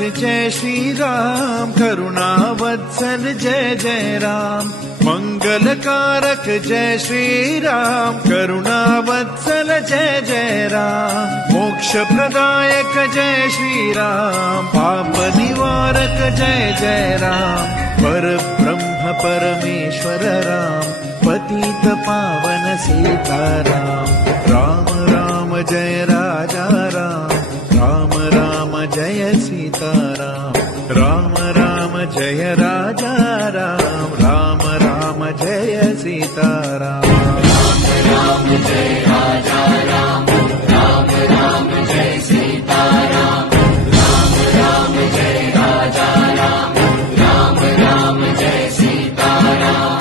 जय श्री राम करुणा वत्सल जय जय राम। मंगलकारक जय श्री राम करुणा वत्सल जय जय राम। मोक्ष प्रदायक जय श्री राम पाप निवारक जय जय राम। पर ब्रह्म परमेश्वर राम, पतित पावन सीताराम राम राम, जय राम। जय सीताराम। राम राम जय राजा राम। राम राम जय सीताराम। राम राम जय राजा राम। राम राम जय सीताराम। राम राम जय राजा राम राम राम जय सीताराम।